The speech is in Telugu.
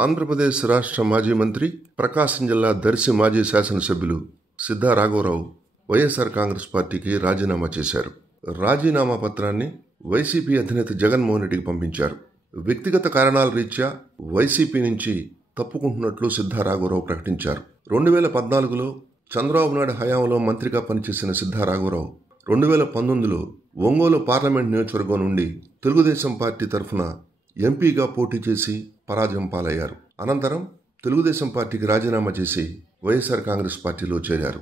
ఆంధ్రప్రదేశ్ రాష్ట్ర మాజీ మంత్రి, ప్రకాశం జిల్లా దర్శి మాజీ శాసనసభ్యులు సిద్ధా రాఘవరావు వైఎస్ఆర్ కాంగ్రెస్ పార్టీకి రాజీనామా చేశారు. రాజీనామా పత్రాన్ని వైసీపీ అధినేత జగన్మోహన్ రెడ్డికి పంపించారు. వ్యక్తిగత కారణాల రీత్యా వైసీపీ నుంచి తప్పుకుంటున్నట్లు సిద్ధా రాఘవరావు ప్రకటించారు. 2014లో చంద్రబాబు నాయుడు హయాంలో మంత్రిగా పనిచేసిన సిద్ధా రాఘవరావు 2019లో ఒంగోలు పార్లమెంట్ నియోజకవర్గం నుండి తెలుగుదేశం పార్టీ తరఫున ఎంపీగా పోటీ చేసి పరాజయం పాలయ్యారు. అనంతరం తెలుగుదేశం పార్టీకి రాజీనామా చేసి వైఎస్ఆర్ కాంగ్రెస్ పార్టీలో చేరారు.